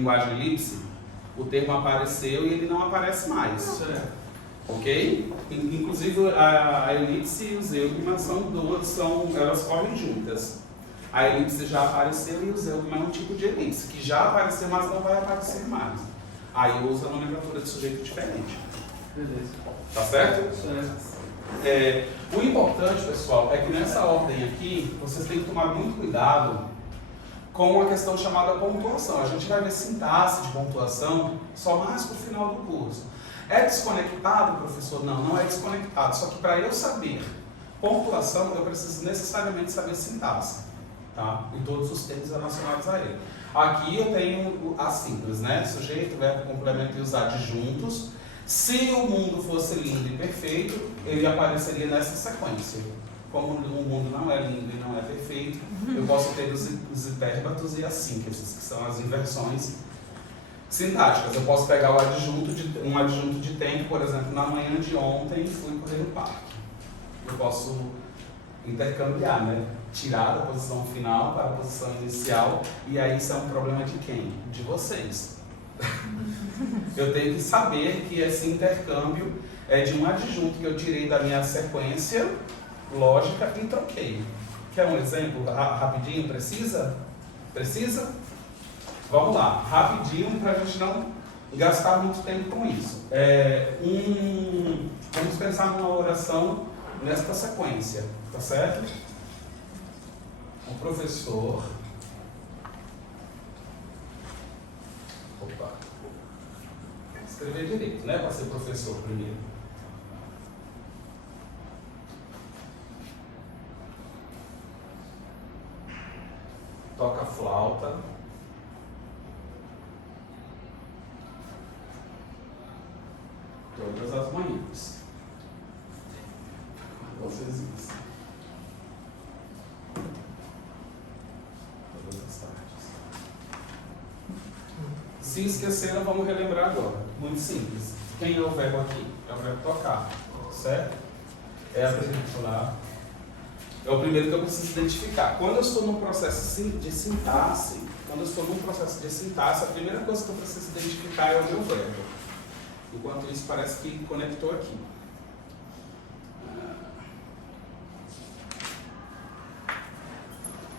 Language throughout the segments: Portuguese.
linguagem elipse, o termo apareceu e ele não aparece mais. Certo. Ok? Inclusive a elipse e os eugmas elas correm juntas. A elipse já apareceu e o zeugma é um tipo de elipse, que já apareceu, mas não vai aparecer mais. Aí usa a nomenclatura de sujeito diferente. Beleza. Tá certo? Certo. O importante, pessoal, é que nessa ordem aqui, vocês têm que tomar muito cuidado com uma questão chamada pontuação. A gente vai ver sintaxe de pontuação só mais para o final do curso. É desconectado, professor? Não, não é desconectado. Só que para eu saber pontuação, eu preciso necessariamente saber sintaxe, tá? E todos os termos relacionados a ele. Aqui eu tenho a simples, né? Sujeito, verbo, complemento e os adjuntos. Se o mundo fosse lindo e perfeito, ele apareceria nessa sequência. Como o mundo não é lindo e não é perfeito, eu posso ter os hipérbatos e as sínteses, que são as inversões sintáticas. Eu posso pegar um adjunto de tempo, por exemplo, na manhã de ontem fui correr no parque. Eu posso intercambiar, né? Tirar da posição final para a posição inicial, e aí isso é um problema de quem? De vocês. Eu tenho que saber que esse intercâmbio é de um adjunto que eu tirei da minha sequência lógica e troquei. Quer um exemplo rapidinho? Precisa? Precisa? Vamos lá, rapidinho para a gente não gastar muito tempo com isso. Vamos pensar numa oração nesta sequência, tá certo? O professor... Opa! Escrever direito, né? Para ser professor primeiro. Toca flauta. Todas as manhãs. Vocês isso. Todas as tardes. Se esqueceram, vamos relembrar agora. Muito simples. Quem é o verbo aqui? É o verbo tocar, certo? É a preposicional. É o primeiro que eu preciso identificar. Quando eu estou num processo de sintaxe, a primeira coisa que eu preciso identificar é o meu verbo. Enquanto isso, parece que conectou aqui.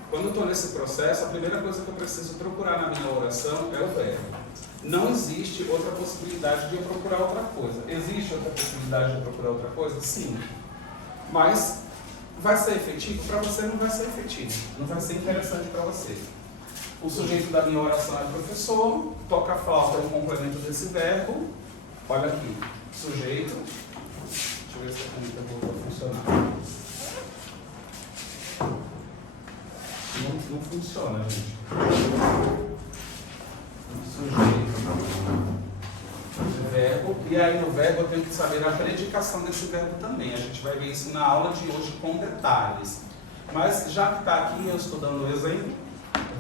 Quando eu estou nesse processo, a primeira coisa que eu preciso procurar na minha oração é o verbo. Não existe outra possibilidade de eu procurar outra coisa. Existe outra possibilidade de eu procurar outra coisa? Sim. Mas vai ser efetivo? Para você não vai ser efetivo. Não vai ser interessante para você. O sujeito da minha oração é professor, toca a flauta é um complemento desse verbo. Olha aqui, sujeito. Deixa eu ver se a caneta voltou a funcionar. Não funciona, gente. Sujeito. Verbo. E aí no verbo eu tenho que saber a predicação desse verbo também. A gente vai ver isso na aula de hoje com detalhes. Mas já que está aqui, eu estou dando o exemplo.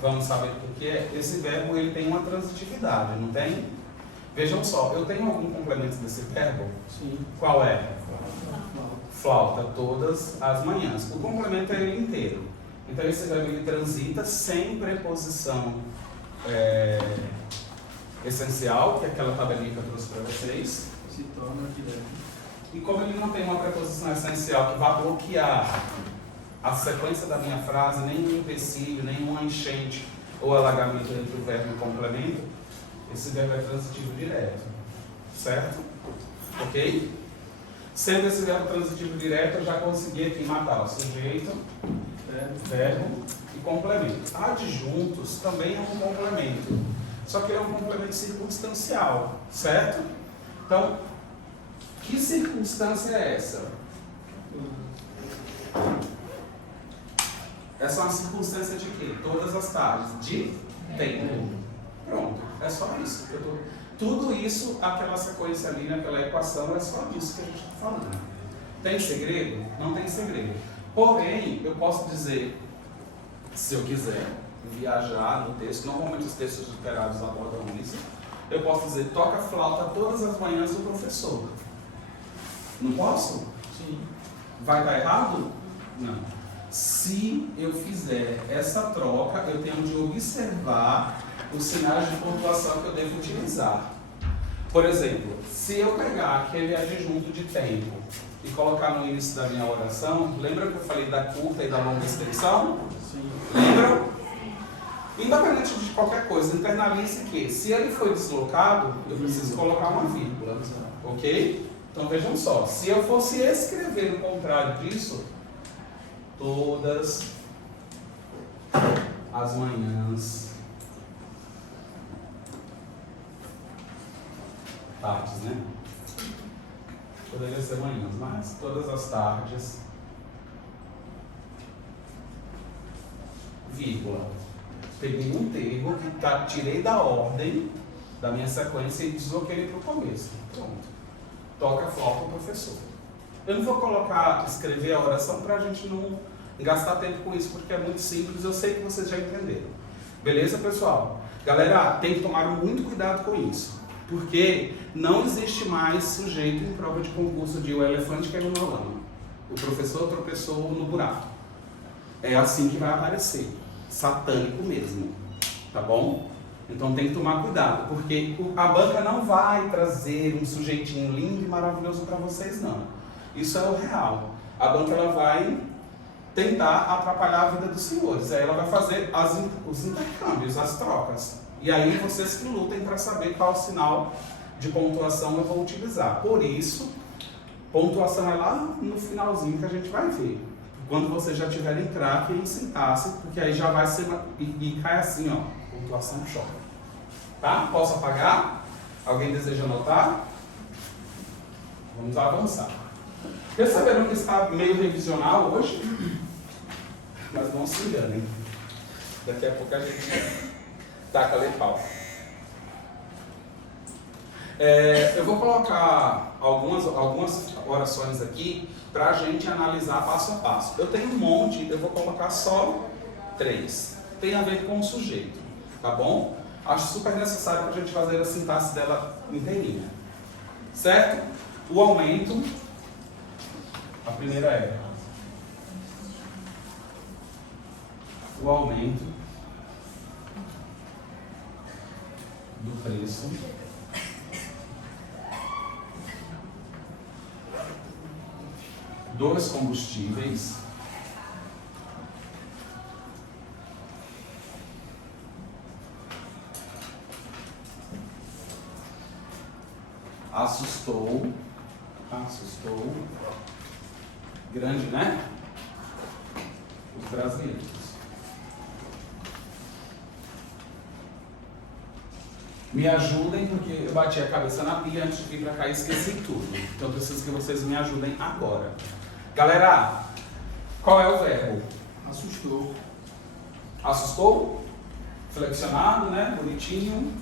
Vamos saber por que é. Esse verbo ele tem uma transitividade, não tem? Vejam só, eu tenho algum complemento desse verbo? Sim. Qual é? Flauta, todas as manhãs. O complemento é ele inteiro. Então esse verbo ele transita sem preposição essencial, que é aquela tabelinha que eu trouxe para vocês. Se torna direto. E como ele não tem uma preposição essencial que vai bloquear a sequência da minha frase, nenhum empecilho, nenhuma enchente ou alagamento entre o verbo e o complemento, esse verbo é transitivo direto, certo? Ok? Sendo esse verbo transitivo direto, eu já consegui aqui matar o sujeito, verbo e complemento. Adjuntos também é um complemento, só que ele é um complemento circunstancial, certo? Então, que circunstância é essa? Essa é uma circunstância de quê? Todas as tardes. De tempo. Pronto. É só isso. Tudo isso, aquela sequência ali, naquela equação, é só disso que a gente está falando. Tem segredo? Não tem segredo. Porém, eu posso dizer, se eu quiser, viajar no texto, normalmente os textos literados abordam isso, eu posso dizer, toca flauta todas as manhãs do professor. Não posso? Sim. Vai estar errado? Não. Se eu fizer essa troca, eu tenho de observar os sinais de pontuação que eu devo utilizar. Por exemplo, se eu pegar aquele adjunto de tempo e colocar no início da minha oração, lembra que eu falei da curta e da longa extensão? Sim. Lembram? Independente de qualquer coisa, internalize que se ele foi deslocado, eu preciso colocar uma vírgula, ok? Então vejam só, se eu fosse escrever o contrário disso, todas as manhãs, tardes, né? Poderia ser manhãs, mas todas as tardes, vírgula. Peguei um termo que tirei da ordem da minha sequência e desloquei ele para o começo. Pronto. Toca a flauta o professor. Eu não vou escrever a oração para a gente não gastar tempo com isso, porque é muito simples, eu sei que vocês já entenderam. Beleza, pessoal? Galera, tem que tomar muito cuidado com isso, porque não existe mais sujeito em prova de concurso de o elefante caiu na lama. O professor tropeçou no buraco. É assim que vai aparecer. Satânico mesmo. Tá bom? Então tem que tomar cuidado, porque a banca não vai trazer um sujeitinho lindo e maravilhoso para vocês, não. Isso é o real. A banca ela vai tentar atrapalhar a vida dos senhores. Aí ela vai fazer os intercâmbios, as trocas. E aí vocês que lutem para saber qual sinal de pontuação eu vou utilizar. Por isso, pontuação é lá no finalzinho que a gente vai ver. Quando vocês já tiverem craque em sintaxe, porque aí já vai ser e cai assim, ó, pontuação choque. Tá? Posso apagar? Alguém deseja anotar? Vamos avançar. Perceberam que está meio revisional hoje? Mas não se enganem. Daqui a pouco a gente taca a pau. Eu vou colocar algumas orações aqui para a gente analisar passo a passo. Eu tenho um monte, eu vou colocar só 3. Tem a ver com o sujeito, tá bom? Acho super necessário para a gente fazer a sintaxe dela inteirinha. Certo? O aumento, a primeira é o aumento do preço dos combustíveis assustou, grande, né? Os brasileiros. Me ajudem, porque eu bati a cabeça na pilha antes de vir pra cá e esqueci tudo. Então eu preciso que vocês me ajudem agora. Galera, qual é o verbo? Assustou. Assustou? Flexionado, né? Bonitinho.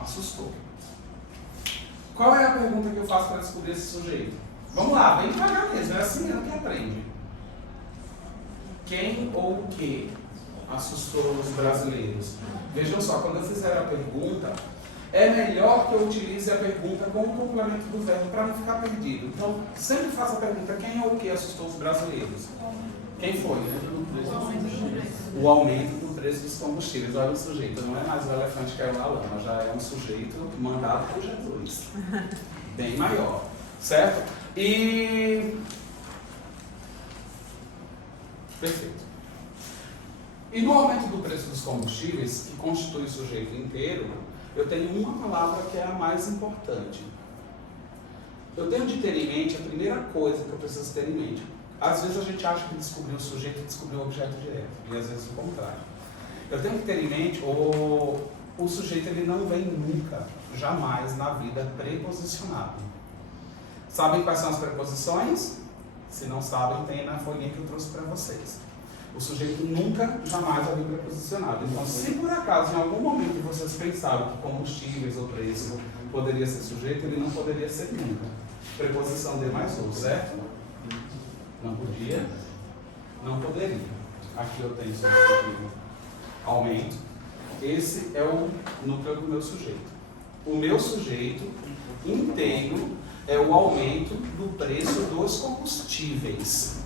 Assustou. Qual é a pergunta que eu faço para descobrir esse sujeito? Vamos lá, bem devagar mesmo, é assim mesmo que aprende. Quem ou o que assustou os brasileiros? Vejam só, quando eu fizer a pergunta, é melhor que eu utilize a pergunta com o complemento do verbo para não ficar perdido. Então, sempre faça a pergunta, quem ou o que assustou os brasileiros? Quem foi? O aumento do preço dos combustíveis. Olha o sujeito, não é mais o elefante que caiu na lama, já é um sujeito mandado por Jesus. Bem maior, certo? Perfeito. E no aumento do preço dos combustíveis, que constitui o sujeito inteiro, eu tenho uma palavra que é a mais importante. Eu tenho de ter em mente a primeira coisa que eu preciso ter em mente. Às vezes a gente acha que descobriu o sujeito e descobriu o objeto direto, e às vezes o contrário. Eu tenho que ter em mente, o sujeito ele não vem nunca, jamais na vida preposicionado. Sabem quais são as preposições? Se não sabem, tem na folhinha que eu trouxe para vocês. O sujeito nunca, jamais vai vir preposicionado. Então, se por acaso, em algum momento, vocês pensaram que combustíveis ou preço poderia ser sujeito, ele não poderia ser nunca. Preposição de mais ou, certo? Não podia, não poderia. Aqui eu tenho substantivo aumento. Esse é o núcleo do meu sujeito. O meu sujeito inteiro é o aumento do preço dos combustíveis.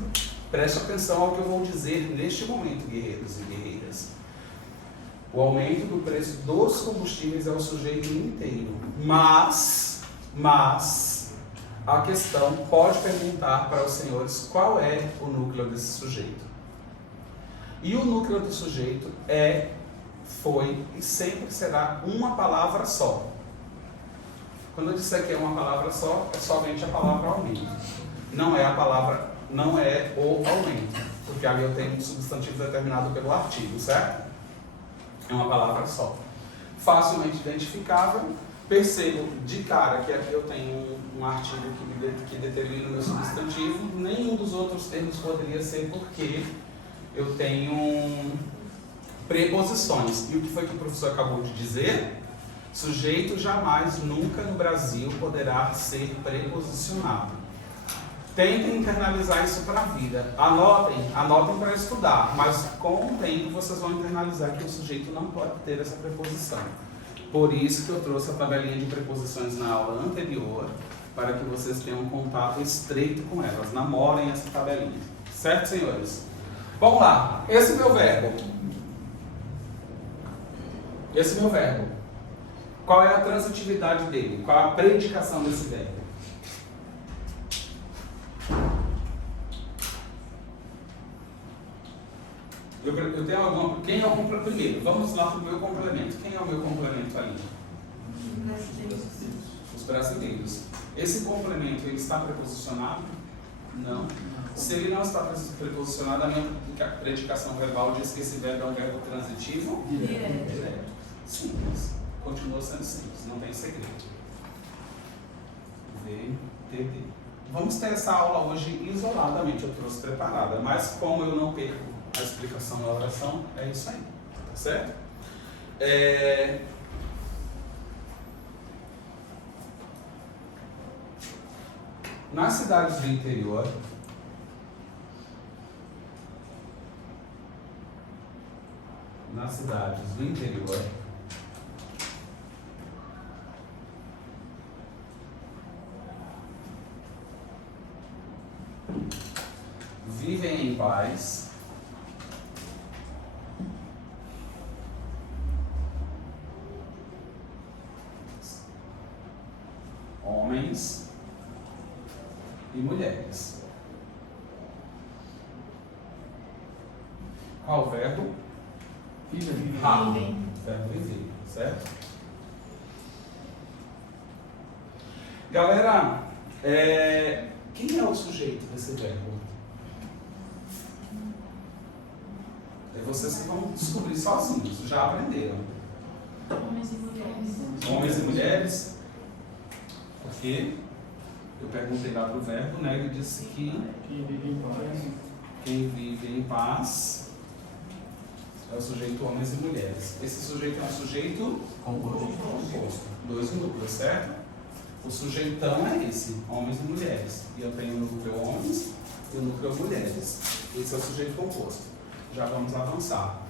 Preste atenção ao que eu vou dizer neste momento, guerreiros e guerreiras. O aumento do preço dos combustíveis é o sujeito inteiro. Mas, a questão pode perguntar para os senhores qual é o núcleo desse sujeito. E o núcleo do sujeito foi e sempre será uma palavra só. Quando eu disser que é uma palavra só, é somente a palavra aumento. Não é o aumento, porque ali eu tenho um substantivo determinado pelo artigo, certo? É uma palavra só. Facilmente identificável. Percebo de cara que aqui eu tenho um artigo que determina o meu substantivo. Nenhum dos outros termos poderia ser porque eu tenho preposições. E o que foi que o professor acabou de dizer? Sujeito jamais, nunca no Brasil poderá ser preposicionado. Tentem internalizar isso para a vida. Anotem para estudar, mas com o tempo vocês vão internalizar que o sujeito não pode ter essa preposição. Por isso que eu trouxe a tabelinha de preposições na aula anterior, para que vocês tenham um contato estreito com elas. Namorem essa tabelinha. Certo, senhores? Vamos lá. Esse meu verbo. Qual é a transitividade dele? Qual é a predicação desse verbo? Eu tenho alguma... Quem é o complemento? Primeiro, vamos lá para o meu complemento. Quem é o meu complemento ali? Os brasileiros. Esse complemento, ele está preposicionado? Não. Se ele não está preposicionado, a minha predicação verbal diz que esse verbo é um verbo transitivo? Direto. Simples. Continua sendo simples, não tem segredo. VTD. Vamos ter essa aula hoje isoladamente, eu trouxe preparada, mas como eu não perco a explicação da oração, é isso aí, tá certo? Nas cidades do interior, vivem em paz, homens e mulheres. Qual o verbo? Vivem. Verbo viver, certo? Galera, quem é o sujeito desse verbo? É vocês que vão descobrir sozinhos, já aprenderam. Homens e mulheres. Homens e mulheres? Porque eu perguntei lá para o verbo, né? Ele disse que quem vive em paz é o sujeito homens e mulheres. Esse sujeito é um sujeito composto. Dois núcleos, certo? O sujeitão é esse, homens e mulheres. E eu tenho o núcleo homens e o núcleo mulheres. Esse é o sujeito composto. Já vamos avançar.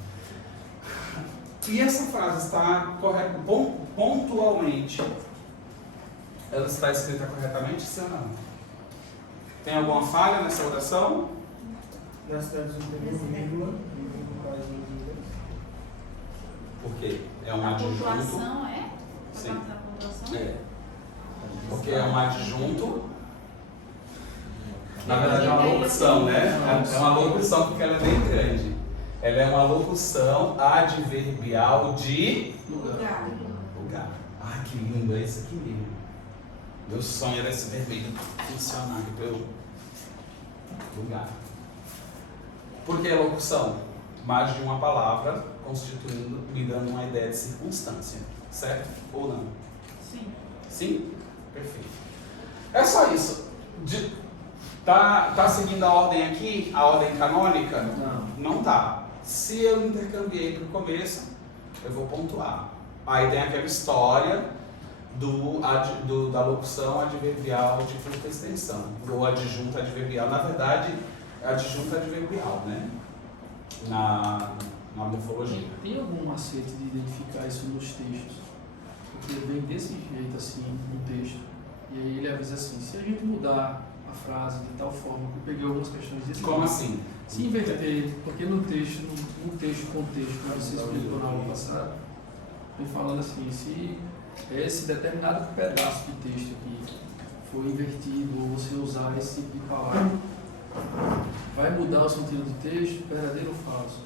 E essa frase está correta, pontualmente. Ela está escrita corretamente, sim ou não? Tem alguma falha nessa oração? Nas cidades do interior, vírgula, Por quê? É um adjunto. A pontuação é? Sim. A parte da pontuação? É. Porque é um adjunto. Na verdade é uma locução, né? É uma locução porque ela é bem grande. Ela é uma locução adverbial de Lugar. Ai, que lindo, é esse aqui mesmo. Meu sonho era esse vermelho funcionar pelo lugar. Por que a locução? Mais de uma palavra constituindo, me dando uma ideia de circunstância. Certo? Ou não? Sim. Sim? Perfeito. É só isso. Tá seguindo a ordem aqui? A ordem canônica? Não tá. Se eu intercambiei para o começo, eu vou pontuar. Aí tem aquela história da locução adverbial de curta extensão, ou adjunto adverbial. Na verdade, adjunto adverbial, né? Na morfologia. Tem algum macete de identificar isso nos textos? Porque vem desse jeito assim no texto, e aí ele avisa assim: se a gente mudar a frase de tal forma que eu peguei algumas questões desse Como assim? Se inverter, porque no texto, contexto, como você explicou na aula passada, vem falando assim, se esse determinado pedaço de texto aqui for invertido ou você usar esse tipo de palavra, vai mudar o sentido do texto, verdadeiro ou falso?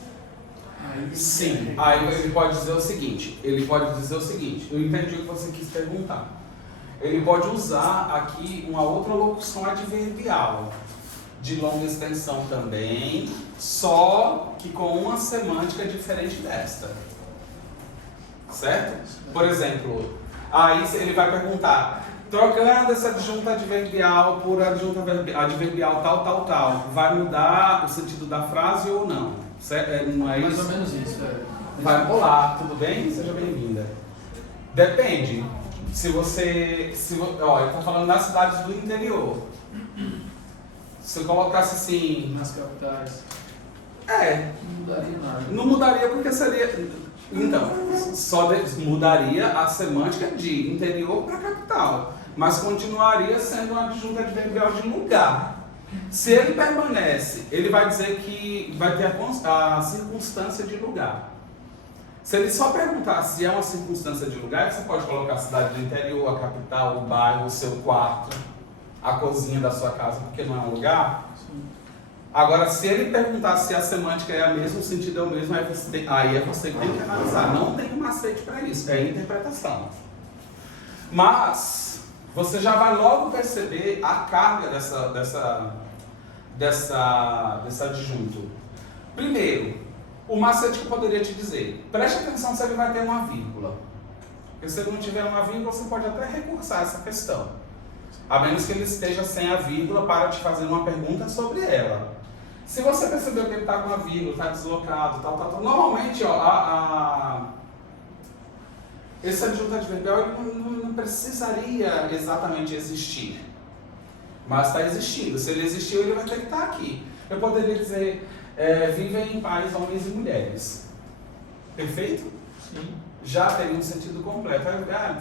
Aí, Sim, aí ele pode dizer o seguinte, eu entendi o que você quis perguntar. Ele pode usar aqui uma outra locução adverbial, de longa extensão também, só que com uma semântica diferente desta. Certo? Por exemplo, aí ele vai perguntar, trocando essa adjunta adverbial por adjunta adverbial tal, vai mudar o sentido da frase ou não? Certo? Não é mais isso? ou menos isso. Vai rolar, tudo bem? Seja bem-vinda. Depende. Se ele está falando das cidades do interior. Se eu colocasse assim... Nas capitais. Não mudaria nada. Não mudaria porque seria... Então, só mudaria a semântica de interior para capital. Mas continuaria sendo uma adjunta adverbial de lugar. Se ele permanece, ele vai dizer que vai ter a circunstância de lugar. Se ele só perguntar se é uma circunstância de lugar, você pode colocar a cidade do interior, a capital, o bairro, o seu quarto, a cozinha da sua casa, porque não é um lugar. Sim. Agora, se ele perguntar se a semântica é a mesma, o sentido é o mesmo, aí é você que tem que analisar. Não tem um macete para isso, é interpretação. Mas você já vai logo perceber a carga dessa adjunto. Primeiro, o macete que eu poderia te dizer, preste atenção se ele vai ter uma vírgula. Porque se ele não tiver uma vírgula, você pode até recursar essa questão. A menos que ele esteja sem a vírgula para te fazer uma pergunta sobre ela. Se você percebeu que ele está com a vírgula, está deslocado, tal, normalmente, esse adjunto adverbial ele não precisaria exatamente existir. Mas está existindo. Se ele existiu, ele vai ter que estar aqui. Eu poderia dizer, vivem em paz homens e mulheres. Perfeito? Sim. Já teria um sentido completo.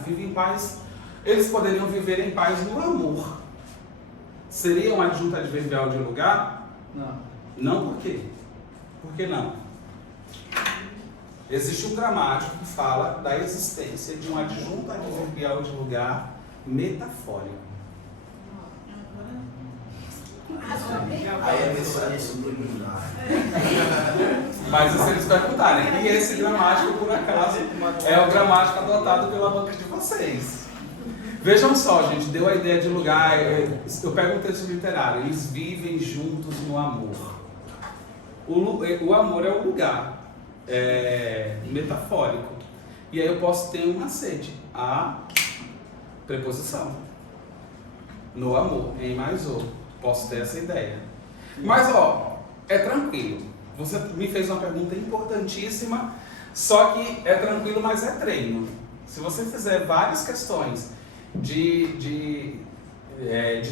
Vivem em paz. Eles poderiam viver em paz no amor. Seria um adjunto adverbial de lugar? Não. Não, por quê? Por que não? Existe um gramático que fala da existência de um adjunto adverbial de lugar metafórico. Aí a pessoa é subliminar. Mas se eles perguntarem, e esse gramático, por acaso, é o gramático adotado pela banca de vocês. Vejam só, gente, deu a ideia de lugar. Eu pego um texto literário, eles vivem juntos no amor. O amor é o lugar metafórico. E aí eu posso ter um macete, a preposição. No amor, em mais o. Posso ter essa ideia. Mas, é tranquilo. Você me fez uma pergunta importantíssima, só que é tranquilo, mas é treino. Se você fizer várias questões de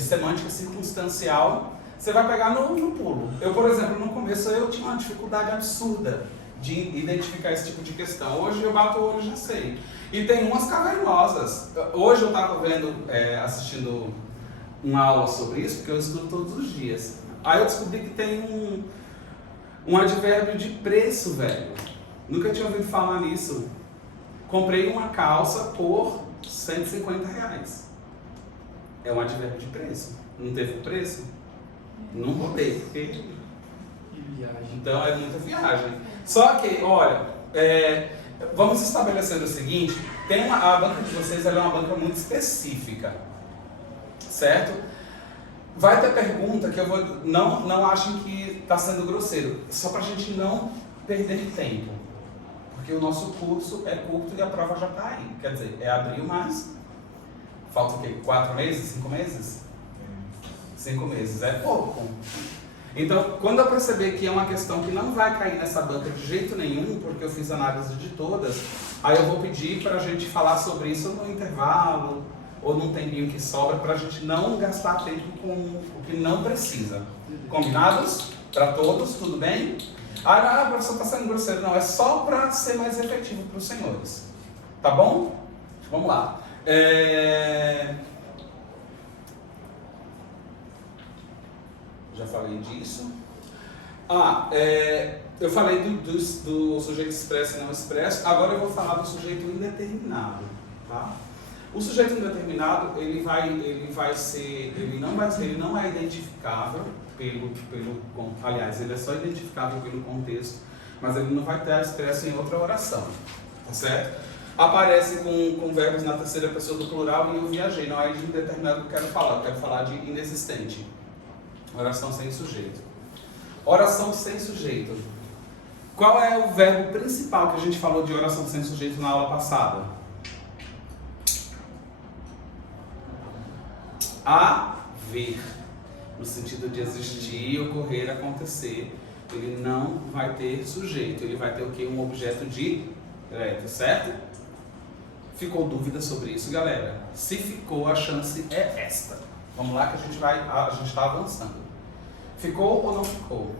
semântica circunstancial, você vai pegar no pulo. Eu, por exemplo, no começo eu tinha uma dificuldade absurda de identificar esse tipo de questão. Hoje eu bato o olho e já sei. E tem umas cavernosas. Hoje eu estava assistindo uma aula sobre isso, porque eu estudo todos os dias. Aí eu descobri que tem um advérbio de preço, velho. Nunca tinha ouvido falar nisso. Comprei uma calça por R$150. É um advérbio de preço. Não teve preço? Não rodei, porque... Que viagem. Então é muita viagem. Só que, olha, vamos estabelecer o seguinte, a banca de vocês ela é uma banca muito específica, certo? Vai ter pergunta que eu vou... Não achem que está sendo grosseiro, só para a gente não perder tempo. Porque o nosso curso é curto e a prova já está aí. Quer dizer, é abril, mas... Falta o quê? 4 meses? 5 meses? 5 meses, é pouco. Então, quando eu perceber que é uma questão que não vai cair nessa banca de jeito nenhum, porque eu fiz análise de todas, aí eu vou pedir para a gente falar sobre isso no intervalo, ou num tempinho que sobra, para a gente não gastar tempo com o que não precisa. Combinados? Para todos? Tudo bem? Ah, professor, está sendo grosseiro. Não, é só para ser mais efetivo para os senhores. Tá bom? Vamos lá. Já falei disso. Eu falei do sujeito expresso e não expresso. Agora eu vou falar do sujeito indeterminado, tá? O sujeito indeterminado, ele não é identificável aliás, ele é só identificável pelo contexto, mas ele não vai estar expresso em outra oração, tá certo? Aparece com verbos na terceira pessoa do plural e eu viajei, não é de indeterminado que eu quero falar de inexistente. Oração sem sujeito. Oração sem sujeito. Qual é o verbo principal que a gente falou de oração sem sujeito na aula passada? Haver. No sentido de existir, ocorrer, acontecer. Ele não vai ter sujeito. Ele vai ter o quê? Um objeto direto, certo? Ficou dúvida sobre isso, galera? Se ficou, a chance é esta. Vamos lá que a gente está avançando. Ficou ou não ficou?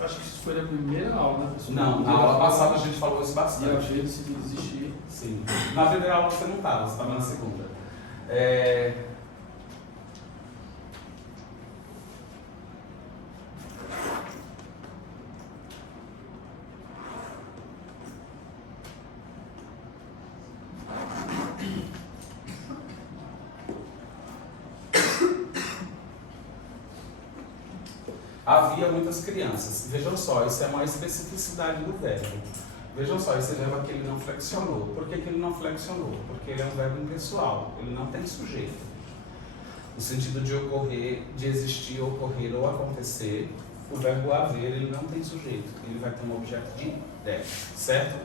Acho que isso foi na primeira aula, né, professor? Não, na aula passada a gente falou isso E bastante. eu achei que existir. Sim. Na primeira aula você não estava, você estava na segunda. Havia muitas crianças. Vejam só, isso é uma especificidade do verbo. Vejam só, esse verbo aqui ele não flexionou. Por que ele não flexionou? Porque ele é um verbo impessoal, ele não tem sujeito. No sentido de ocorrer, de existir, ocorrer ou acontecer, o verbo haver ele não tem sujeito, ele vai ter um objeto direto, certo?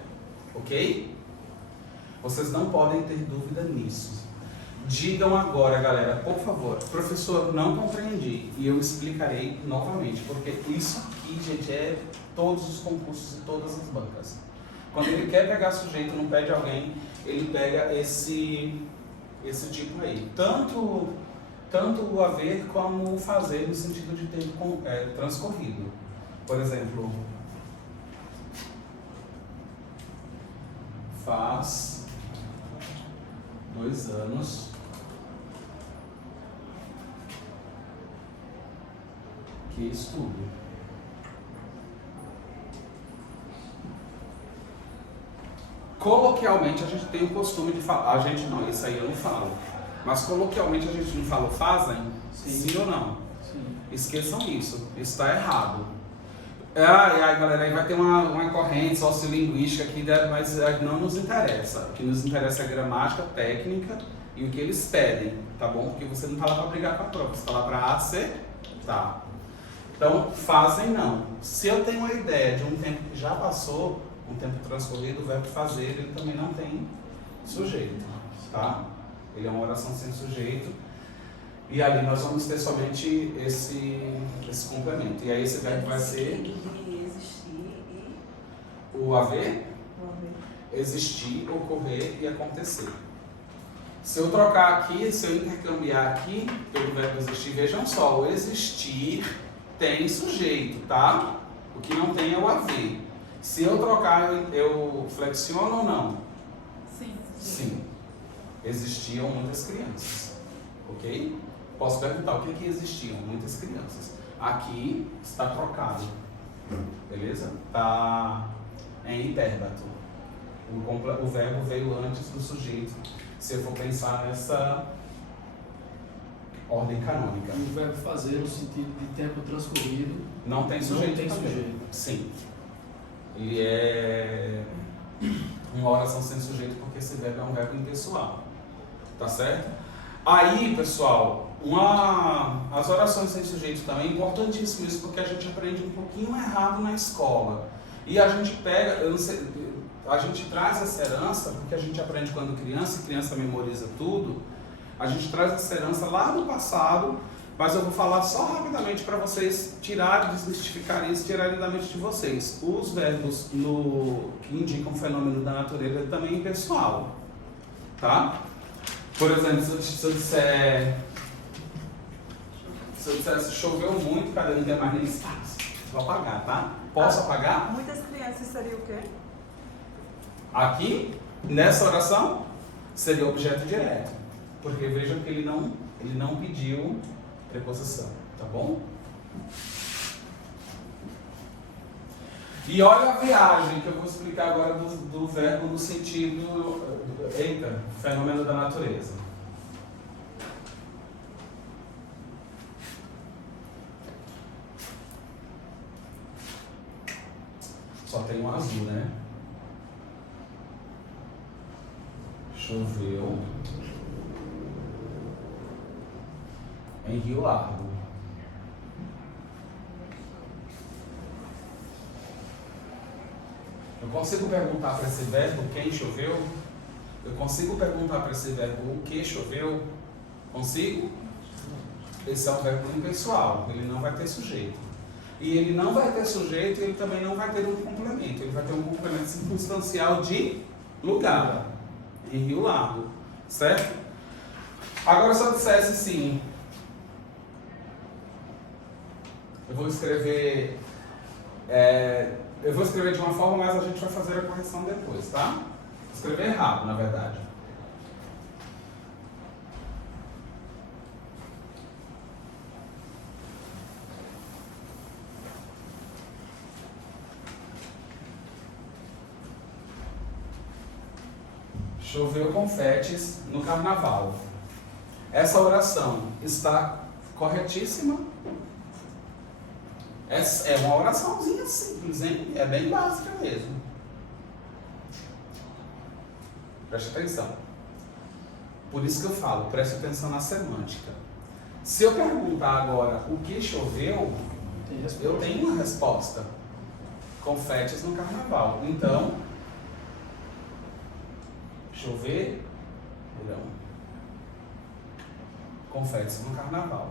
Ok? Vocês não podem ter dúvida nisso. Digam agora, galera, por favor, professor, não compreendi, e eu explicarei novamente, porque isso aqui, gente, é todos os concursos e todas as bancas. Quando ele quer pegar sujeito, não pede alguém, ele pega esse tipo aí. Tanto o haver como o fazer, no sentido de tempo transcorrido. Por exemplo, faz 2 anos que estudo. Coloquialmente a gente tem o costume de falar, a gente não, isso aí eu não falo, mas coloquialmente a gente não fala fazem? Sim ou não? Sim. Esqueçam isso está errado. Ai, galera, aí vai ter uma corrente sociolinguística aqui, mas não nos interessa. O que nos interessa é a gramática, técnica e o que eles pedem, tá bom? Porque você não está lá para brigar com a prova, você está lá para acertar. Então, fazem não. Se eu tenho uma ideia de um tempo que já passou, um tempo transcorrido, o verbo fazer, ele também não tem sujeito, tá? Ele é uma oração sem sujeito. E ali nós vamos ter somente esse complemento. E aí esse verbo vai ser existir e o haver, existir, ocorrer e acontecer. Se eu trocar aqui, se eu intercambiar aqui pelo verbo existir, vejam só, o existir tem sujeito, tá? O que não tem é o haver. Se eu trocar, eu flexiono ou não? Sim. Sim. Existiam muitas crianças, ok? Posso perguntar o que existiam? Muitas crianças. Aqui está trocado, beleza? Está em hipérbato. O verbo veio antes do sujeito, se eu for pensar nessa ordem canônica. E o verbo fazer no sentido de tempo transcorrido. Não tem sujeito. Não tem também. sujeito. Sim. Ele é uma oração sem sujeito porque esse verbo é um verbo impessoal. Tá certo? Aí, pessoal, as orações sem sujeito também é importantíssimo isso porque a gente aprende um pouquinho errado na escola. E a gente pega, a gente traz essa herança, porque a gente aprende quando criança, e criança memoriza tudo. A gente traz essa herança lá do passado, mas eu vou falar só rapidamente para vocês tirarem, desmistificarem isso, tirarem da mente de vocês. Os verbos que indicam o fenômeno da natureza também é impessoal, tá? Por exemplo, se eu disser choveu muito, cadê? Não tem mais nem espaço. Vou apagar, tá? Posso apagar? muitas crianças seria o quê? Aqui, nessa oração, seria objeto direto. Porque vejam que ele não pediu preposição, tá bom? E olha a viagem que eu vou explicar agora do verbo no sentido, fenômeno da natureza. Só tem um azul, né? Choveu em Rio Largo. Eu consigo perguntar para esse verbo quem choveu? Eu consigo perguntar para esse verbo o que choveu? Consigo? Esse é um verbo impessoal, ele não vai ter sujeito. E ele não vai ter sujeito e ele também não vai ter um complemento. Ele vai ter um complemento circunstancial de lugar. Em Rio Largo. Certo? Agora, se eu dissesse assim, eu vou escrever de uma forma, mas a gente vai fazer a correção depois, tá? Vou escrever errado, na verdade. Choveu confetes no carnaval. Essa oração está corretíssima? É uma oraçãozinha simples, hein? É bem básica mesmo. Preste atenção. Por isso que eu falo, preste atenção na semântica. Se eu perguntar agora o que choveu, eu tenho uma resposta. Confetes no carnaval. Então, chover, confetes no carnaval.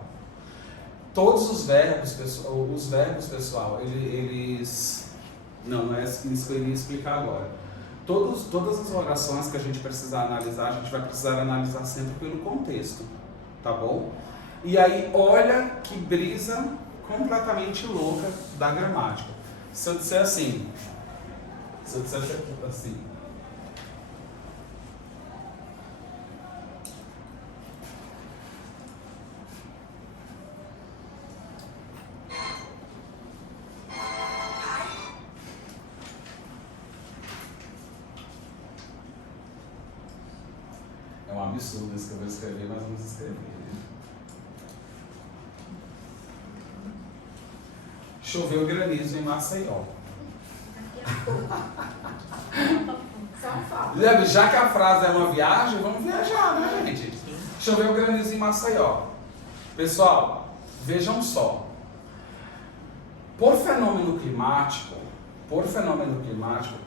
Todos os verbos, pessoal, eles... Não é isso que eu iria explicar agora. Todas as orações que a gente precisar analisar, a gente vai precisar analisar sempre pelo contexto, tá bom? E aí, olha que brisa completamente louca da gramática. Se eu disser assim, é um absurdo isso que eu vou escrever, mas vamos escrever. Né? Choveu granizo em Maceió. Já que a frase é uma viagem, vamos viajar, né, gente? Choveu granizo em Maceió. Pessoal, vejam só. Por fenômeno climático,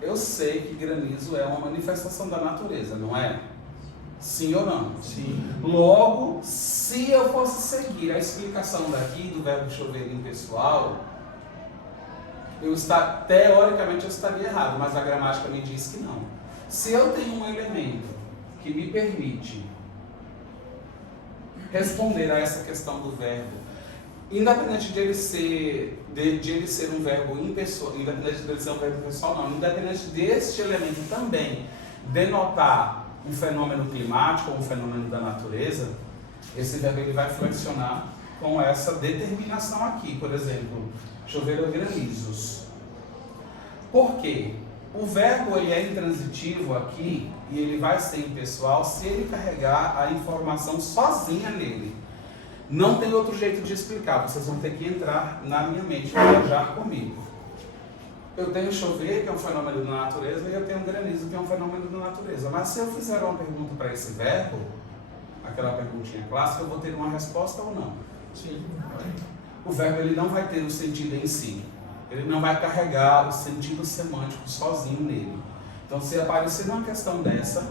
eu sei que granizo é uma manifestação da natureza, não é? Sim ou não? Sim. Logo, se eu fosse seguir a explicação daqui do verbo chover impessoal, teoricamente eu estaria errado, mas a gramática me diz que não. Se eu tenho um elemento que me permite responder a essa questão do verbo, independente de ele ser um verbo impessoal, independente de ele ser um verbo impessoal, não, independente deste elemento também denotar um fenômeno climático ou um fenômeno da natureza, esse verbo ele vai flexionar com essa determinação aqui. Por exemplo, choveram granizos. Por quê? O verbo ele é intransitivo aqui e ele vai ser impessoal se ele carregar a informação sozinha nele. Não tem outro jeito de explicar, vocês vão ter que entrar na minha mente, viajar comigo. Eu tenho chover, que é um fenômeno da natureza, e eu tenho granizo, que é um fenômeno da natureza. Mas se eu fizer uma pergunta para esse verbo, aquela perguntinha clássica, eu vou ter uma resposta ou não? Sim. O verbo ele não vai ter o sentido em si. Ele não vai carregar o sentido semântico sozinho nele. Então, se aparecer uma questão dessa,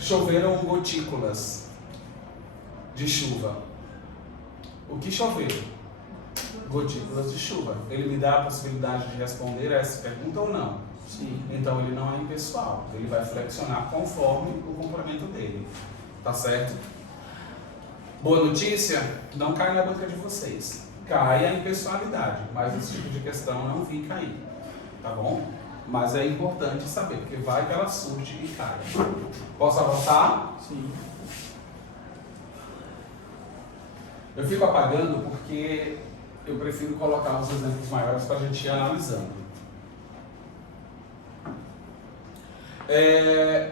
choveram gotículas de chuva. O que choveu? Gotículas de chuva. Ele me dá a possibilidade de responder a essa pergunta ou não? Sim. Então ele não é impessoal. Ele vai flexionar conforme o complemento dele. Tá certo? Boa notícia? Não cai na banca de vocês. Cai a impessoalidade, mas esse tipo de questão não vi cair. Tá bom? Mas é importante saber, porque vai que ela surge e cai. Posso avançar? Sim. Eu fico apagando porque eu prefiro colocar os exemplos maiores para a gente ir analisando.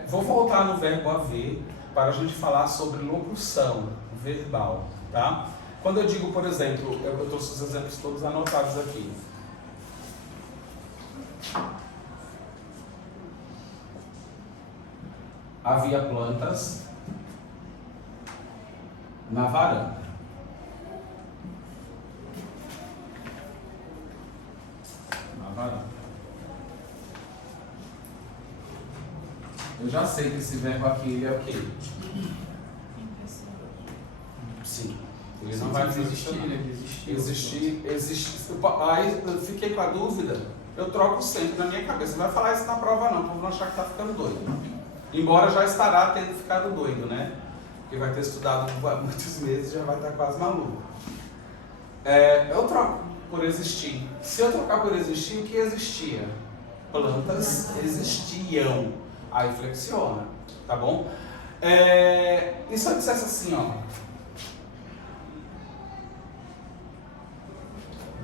Vou voltar no verbo haver para a gente falar sobre locução verbal, tá? Quando eu digo, por exemplo, eu trouxe os exemplos todos anotados aqui. Havia plantas na varanda. Na varanda. Eu já sei que esse verbo aqui ele é o quê? Sim. Ele não vai existir, existir. Aí eu fiquei com a dúvida, eu troco sempre na minha cabeça. Não vai falar isso na prova não, para não achar que está ficando doido. Embora já estará tendo ficado doido, né? Porque vai ter estudado muitos meses e já vai estar quase maluco. Eu troco por existir. Se eu trocar por existir, o que existia? Plantas existiam. Aí flexiona, tá bom? E se eu dissesse assim, ó.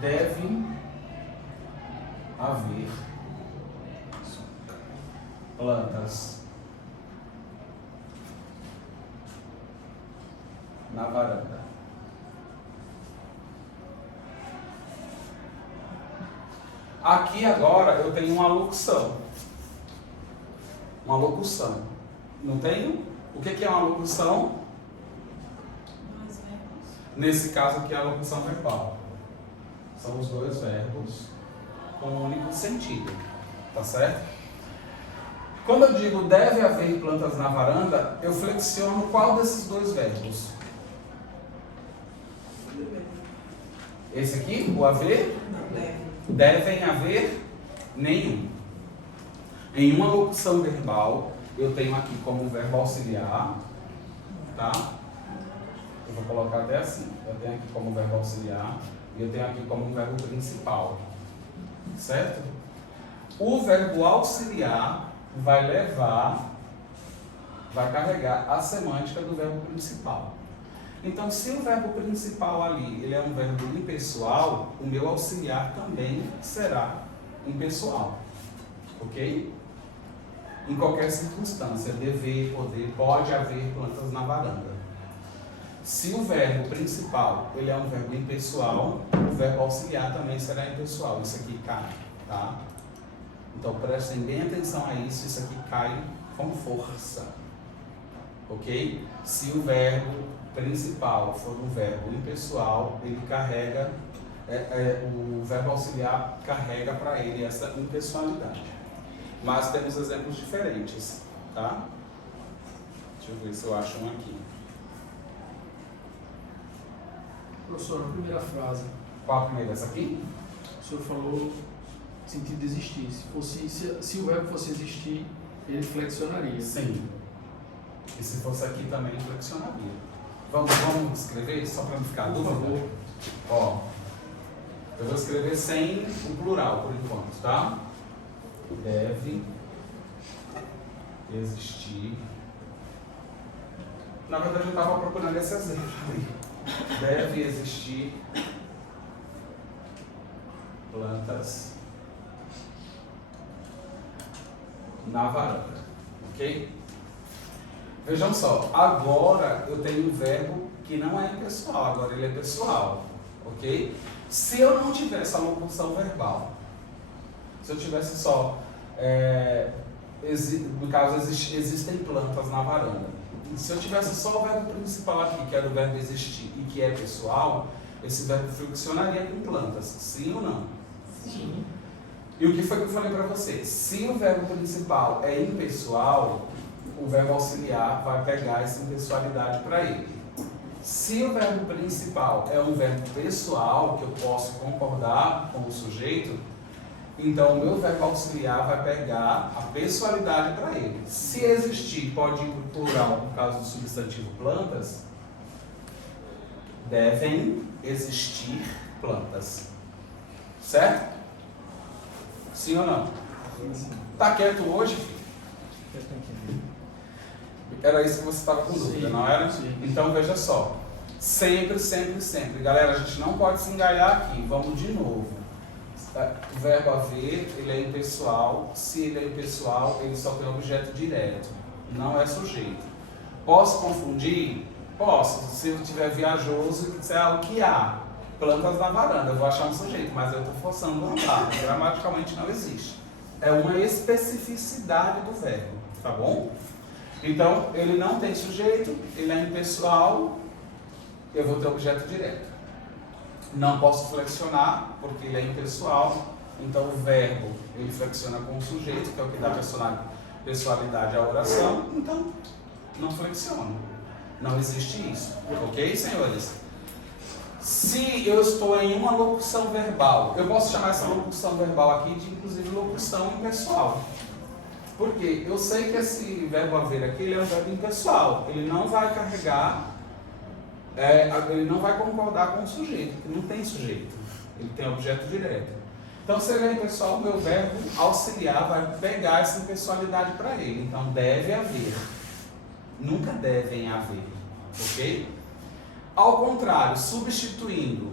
Deve haver plantas na varanda. Aqui agora eu tenho uma locução. Uma locução. Não tenho? O que é uma locução? Dois verbos. Nesse caso aqui é a locução verbal. São os dois verbos com um único sentido. Tá certo? Quando eu digo deve haver plantas na varanda, eu flexiono qual desses dois verbos? Esse aqui, o haver? Não deve. Devem haver nenhum. Em uma locução verbal, eu tenho aqui como verbo auxiliar, tá? Eu vou colocar até assim. Eu tenho aqui como verbo auxiliar e eu tenho aqui como verbo principal. Certo? O verbo auxiliar vai carregar a semântica do verbo principal. Então, se o verbo principal ali ele é um verbo impessoal, o meu auxiliar também será impessoal. Ok? Em qualquer circunstância, dever, poder, pode haver plantas na varanda. Se o verbo principal ele é um verbo impessoal, o verbo auxiliar também será impessoal. Isso aqui cai, tá? Então prestem bem atenção a isso aqui cai com força. Ok? Se o verbo principal for um verbo impessoal, ele carrega, o verbo auxiliar carrega para ele essa impessoalidade. Mas temos exemplos diferentes, tá? Deixa eu ver se eu acho um aqui. Professor, na primeira frase, Qual a primeira? Essa aqui? o senhor falou sentido de existir. Se o verbo fosse existir, ele flexionaria. Sim. E se fosse aqui também, flexionaria. Vamos escrever, só para não ficar Por dúvida? favor. Ó, eu vou escrever sem o plural por enquanto, tá? Deve existir. Na verdade, eu estava procurando esse exemplo ali. Deve existir plantas na varanda, ok? Vejam só, agora eu tenho um verbo que não é impessoal, agora ele é pessoal, ok? Se eu não tivesse a locução verbal, se eu tivesse só, no caso existem plantas na varanda, se eu tivesse só o verbo principal aqui, que era o verbo existir e que é pessoal, esse verbo flexionaria com plantas, sim ou não? Sim. E o que foi que eu falei para você? Se o verbo principal é impessoal, o verbo auxiliar vai pegar essa impessoalidade para ele. Se o verbo principal é um verbo pessoal, que eu posso concordar com o sujeito, então o meu verbo auxiliar vai pegar a pessoalidade para ele. Se existir pode ir para o plural, no caso do substantivo plantas, devem existir plantas. Certo? Sim ou não? Tá quieto hoje, filho? Era isso que você estava com dúvida, Sim, não era? sim. Então veja só. Sempre, sempre, sempre. Galera, a gente não pode se enganar aqui. Vamos de novo. O verbo haver, ele é impessoal. Se ele é impessoal, ele só tem objeto direto. Não é sujeito. Posso confundir? Posso. Se eu estiver viajoso e disser o que há? Plantas na varanda. Eu vou achar um sujeito, mas eu estou forçando uma barra. Gramaticalmente não existe. É uma especificidade do verbo. Tá bom? Então, ele não tem sujeito, ele é impessoal, eu vou ter objeto direto. Não posso flexionar, porque ele é impessoal, então o verbo, ele flexiona com o sujeito, que é o que dá pessoalidade à oração, então não flexiona. Não existe isso. Ok, senhores? Se eu estou em uma locução verbal, eu posso chamar essa locução verbal aqui de, inclusive, locução impessoal. Porque eu sei que esse verbo haver aqui, ele é um verbo impessoal. Ele não vai carregar, ele não vai concordar com o sujeito, porque não tem sujeito. Ele tem objeto direto. Então, se ele é impessoal, o meu verbo auxiliar vai pegar essa impessoalidade para ele. Então, deve haver. Nunca devem haver. Ok? Ao contrário, substituindo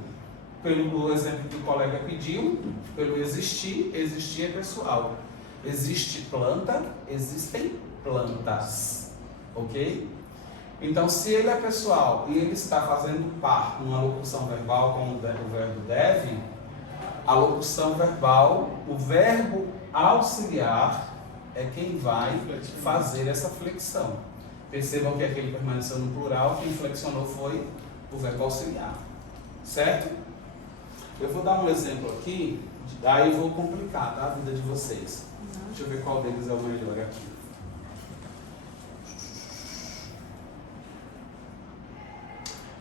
pelo exemplo que o colega pediu, pelo existir, existir é pessoal. Existe planta, existem plantas, ok? Então, se ele é pessoal e ele está fazendo par numa locução verbal como o verbo deve, a locução verbal, o verbo auxiliar é quem vai fazer essa flexão. Percebam que aquele permaneceu no plural, quem flexionou foi o verbo auxiliar, certo? Eu vou dar um exemplo aqui, daí eu vou complicar, tá, a vida de vocês. Deixa eu ver qual deles é o melhor aqui.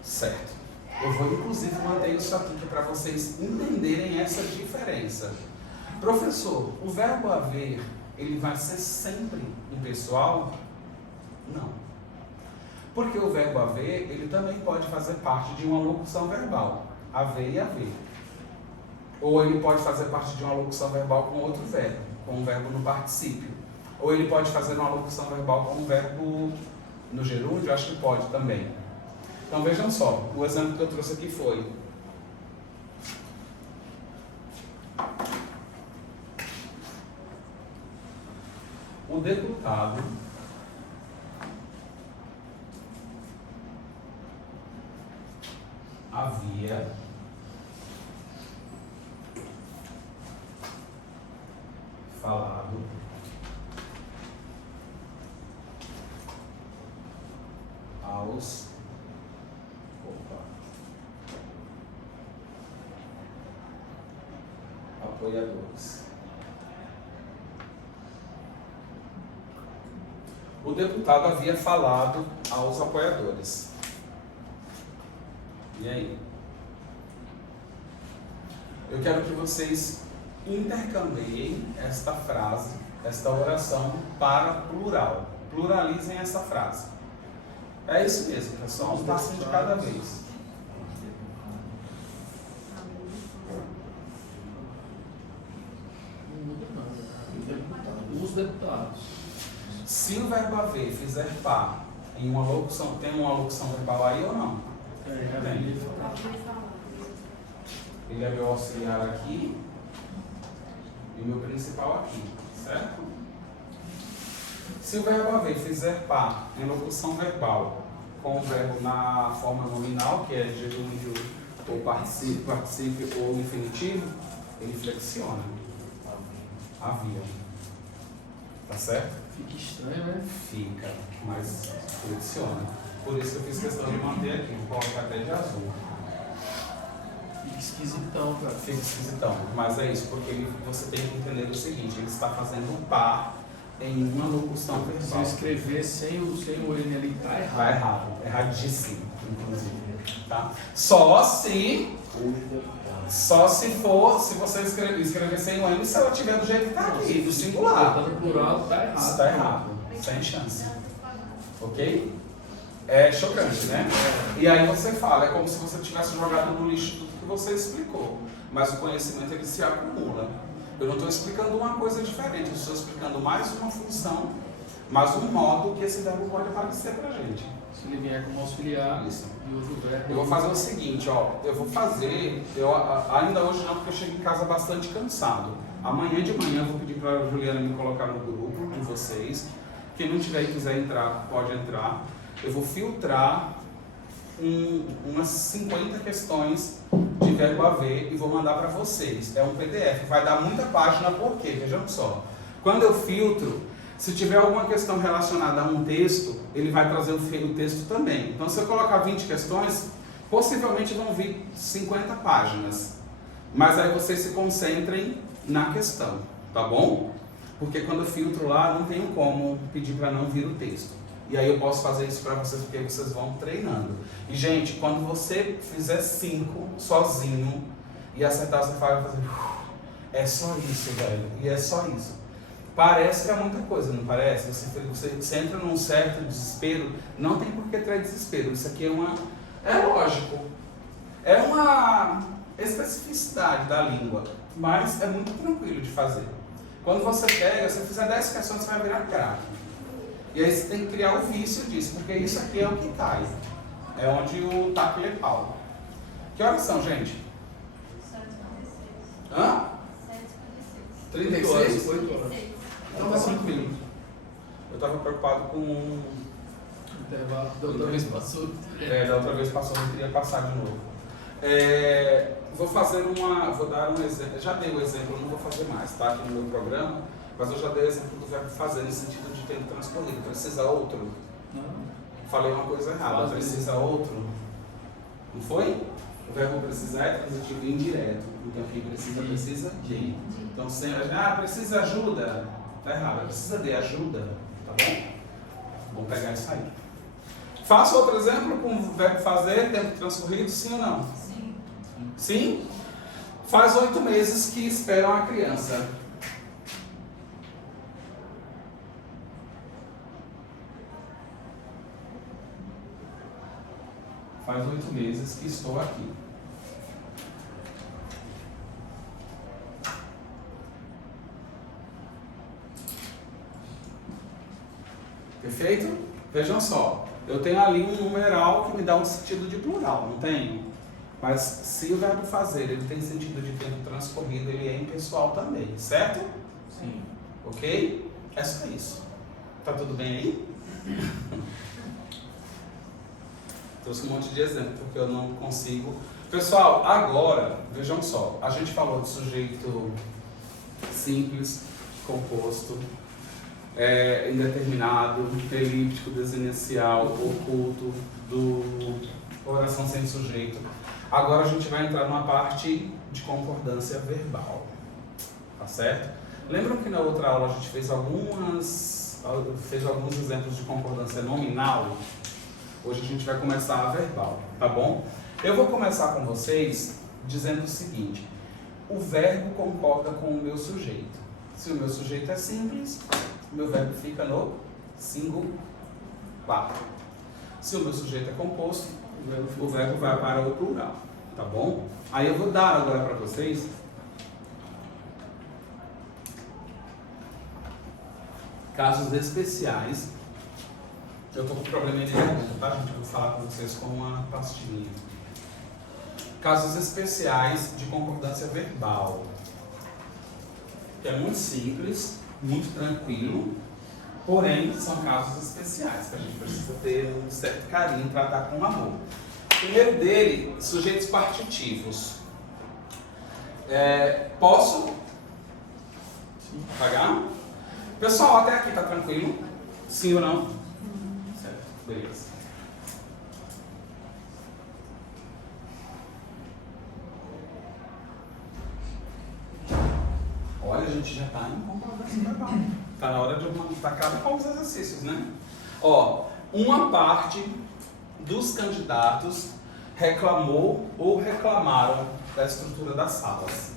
Certo. Eu vou inclusive manter isso aqui para vocês entenderem essa diferença. Professor, o verbo haver, ele vai ser sempre impessoal? Não. Porque o verbo haver, ele também pode fazer parte de uma locução verbal. Haver e haver. Ou ele pode fazer parte de uma locução verbal com outro verbo, com um verbo no particípio. Ou ele pode fazer uma locução verbal com um verbo no gerúndio, acho que pode também. Então vejam só, o exemplo que eu trouxe aqui foi: o deputado havia falado aos apoiadores. O deputado havia falado aos apoiadores. E aí? Eu quero que vocês intercambiem esta frase, esta oração para plural. Pluralizem essa frase. É isso mesmo, pessoal. Um passo de cada vez. Os deputados. Se o verbo haver fizer par em uma locução, tem uma locução verbal aí ou não? Tem. Ele é meu auxiliar aqui e o meu principal aqui, certo? Se o verbo haver fizer par em locução verbal com o verbo na forma nominal, que é gerúndio ou particípio ou infinitivo, ele flexiona. Havia. Tá certo? Fica estranho, né? Fica, mas flexiona. Por isso que eu fiz questão de manter aqui, vou colocar até de azul. Fica esquisitão, cara. Fica esquisitão, mas é isso, porque você tem que entender o seguinte: ele está fazendo um par em uma locução Se eu verbal. escrever sem o N ali, tá errado. Tá errado, erradíssimo, inclusive. Tá? Só se for, se você escrever sem o N, se ela tiver do jeito que está aqui, do singular. Tá no plural, tá errado. Isso está errado, sem chance. Ok? É chocante, né? E aí você fala, é como se você tivesse jogado no lixo tudo que você explicou. Mas o conhecimento, ele se acumula. Eu não estou explicando uma coisa diferente, eu estou explicando mais uma função, mas um modo que esse verbo pode aparecer pra gente. Se ele vier como auxiliar Isso. e outro verbo. Eu vou fazer o seguinte, ó, ainda hoje não, porque eu chego em casa bastante cansado. Amanhã de manhã eu vou pedir para a Juliana me colocar no grupo de vocês. Quem não tiver e quiser entrar, pode entrar. Eu vou filtrar umas 50 questões de verbo haver e vou mandar para vocês. É um PDF, vai dar muita página, por quê? Vejam só. Quando eu filtro, se tiver alguma questão relacionada a um texto, ele vai trazer o texto também. Então, se eu colocar 20 questões, possivelmente vão vir 50 páginas. Mas aí vocês se concentrem na questão, tá bom? Porque quando eu filtro lá, não tenho como pedir para não vir o texto. E aí eu posso fazer isso para vocês, porque vocês vão treinando. E, gente, quando você fizer 5 sozinho e acertar, você vai fazer... É só isso, velho. E é só isso. Parece que é muita coisa, não parece? Você entra num certo desespero, não tem por que ter desespero. Isso aqui é lógico. É uma especificidade da língua, mas é muito tranquilo de fazer. Quando você pega, se você fizer 10 questões, você vai virar craque. E aí você tem que criar o vício disso, porque isso aqui é o que cai. É onde o taco é pau. Que horas são, gente? 7h56. Hã? 7h56. 36? 8 horas. Então tá tranquilo. Eu estava preocupado com Intervalo, da outra vez passou. da outra vez passou, não queria passar de novo. Vou dar um exemplo. Já dei o exemplo, eu não vou fazer mais, tá? Aqui no meu programa, mas eu já dei o exemplo do verbo fazer, no sentido de tempo transcorrido. Precisa outro? Não. Falei uma coisa errada. Precisa outro? Não foi? O verbo precisar é transitivo indireto. Então quem precisa, precisa de. Então sempre, precisa ajuda. Tá errado, precisa de ajuda. Tá bom? Vamos pegar isso aí. Faça outro exemplo com o verbo fazer, tempo transcorrido, sim ou não? Sim. Sim? Faz 8 meses que esperam a criança. Faz 8 meses que estou aqui. Perfeito? Vejam só, eu tenho ali um numeral que me dá um sentido de plural, não tenho? Mas se o verbo fazer ele tem sentido de tempo transcorrido, ele é impessoal também, certo? Sim. Ok? É só isso. Tá tudo bem aí? Trouxe um monte de exemplo porque eu não consigo. Pessoal, agora, vejam só, a gente falou de sujeito simples, composto, indeterminado, elíptico, desinicial, oculto, do oração sem sujeito. Agora a gente vai entrar numa parte de concordância verbal, tá certo? Lembram que na outra aula a gente fez alguns exemplos de concordância nominal? Hoje a gente vai começar a verbal, tá bom? Eu vou começar com vocês dizendo o seguinte: o verbo concorda com o meu sujeito. Se o meu sujeito é simples, o meu verbo fica no singular. Se o meu sujeito é composto, o verbo vai para o plural, tá bom? Aí eu vou dar agora para vocês casos especiais. Eu tô com problema de garganta, tá, gente? Eu vou falar com vocês com uma pastilhinha. Casos especiais de concordância verbal. Que é muito simples, muito tranquilo, porém são casos especiais que a gente precisa ter um certo carinho, tratar com amor. O primeiro dele, sujeitos partitivos. Posso? Sim. Pagar? Pessoal, até aqui tá tranquilo? Sim ou não? Certo, beleza. Olha, a gente já está em concordância verbal. Está na hora de tacar com os exercícios, né? Ó, uma parte dos candidatos reclamou ou reclamaram da estrutura das salas.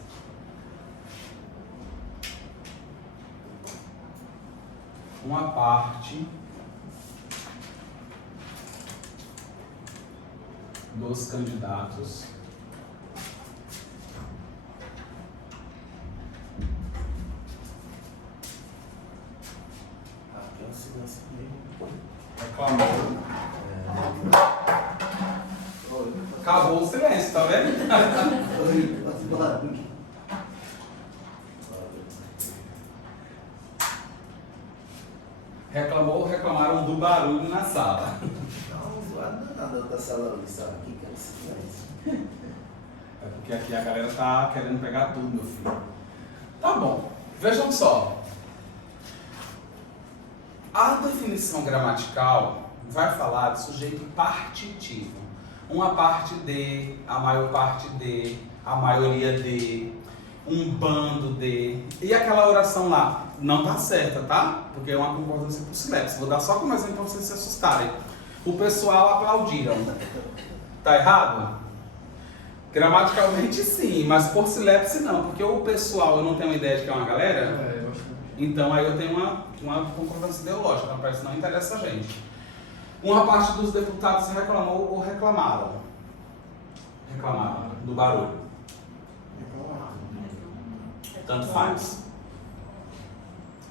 Uma parte dos candidatos Tem um silêncio Oi, posso falar? Reclamou ou reclamaram do barulho na sala? Não, zoado não é nada da sala hoje, sabe? Aqui que é o silêncio. É porque aqui a galera tá querendo pegar tudo, meu filho. Tá bom, vejam só. A definição gramatical vai falar de sujeito partitivo. Uma parte de, a maior parte de, a maioria de, um bando de. E aquela oração lá, não tá certa, tá? Porque é uma concordância por silepse. Vou dar só como exemplo para vocês se assustarem. O pessoal aplaudiram. Tá errado? Gramaticalmente sim, mas por silepse não. Porque o pessoal, eu não tenho ideia de que é uma galera. Eu acho que Então aí eu tenho uma concordância ideológica, não parece que não interessa a gente. Uma parte dos deputados reclamou ou reclamaram. Reclamaram do barulho. Tanto faz.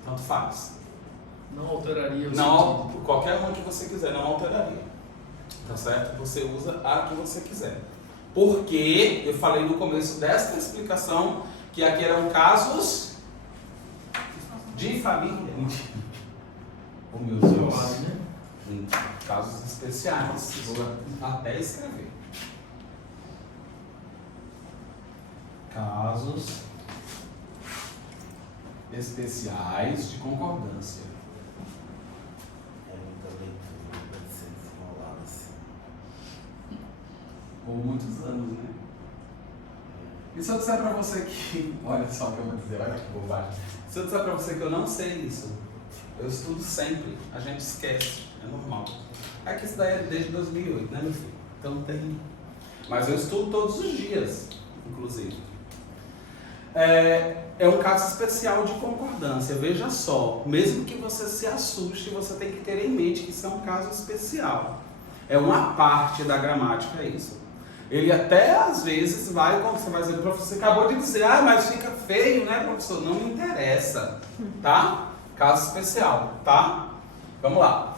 Tanto faz. não alteraria o Não, sentido. qualquer uma que você quiser, não alteraria. Tá certo? Você usa a que você quiser. Porque eu falei no começo desta explicação que aqui eram casos de família. Oh meu Deus. Isolado, né? Em casos especiais. Vou até escrever. Casos especiais de concordância. É muita leitura, pode ser desenrolado assim. Por muitos anos, né? E se eu disser pra você que... Olha só o que eu vou dizer, olha que bobagem. Se eu disser pra você que eu não sei isso, eu estudo sempre, a gente esquece, é normal. É que isso daí é desde 2008, né, meu filho? Então não tem... Mas eu estudo todos os dias, inclusive. É um caso especial de concordância, veja só. Mesmo que você se assuste, você tem que ter em mente que isso é um caso especial. É uma parte da gramática isso. Ele até às vezes vai, quando você vai dizer, professor, você acabou de dizer, mas fica feio, né, professor? Não me interessa, tá? Caso especial, tá? Vamos lá.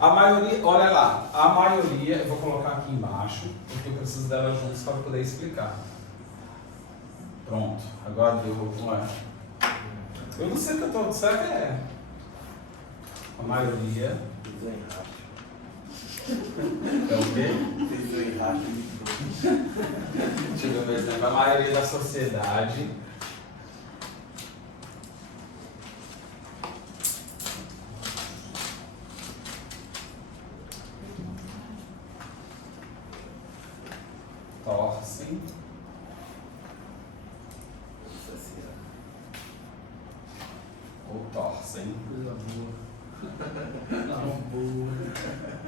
A maioria, olha lá, a maioria, eu vou colocar aqui embaixo, porque eu preciso dela juntos para poder explicar. Pronto, agora deu, não é? Eu não sei o que eu estou dizendo, é. A maioria. Pisou em racho. É o quê? Pisou em racho. Deixa eu ver um exemplo. A maioria da sociedade torcem ou torcem. Coisa boa. Não, boa.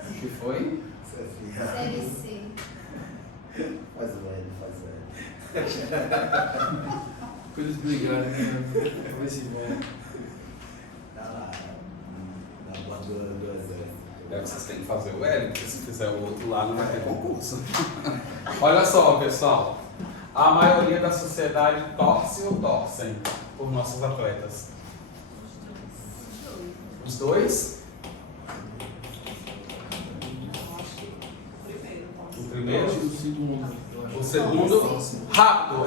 O que foi? Série C. Faz o L, faz o L. Coisas brigarem, né? Vai se embora. Tá lá, na bandura do exército. É que vocês têm que fazer o L, porque se fizer o outro lá não vai ter concurso. Olha só, pessoal. A maioria da sociedade torce ou torcem por nossos atletas? Os dois? O primeiro? O segundo. eu acho. O segundo? Rápido.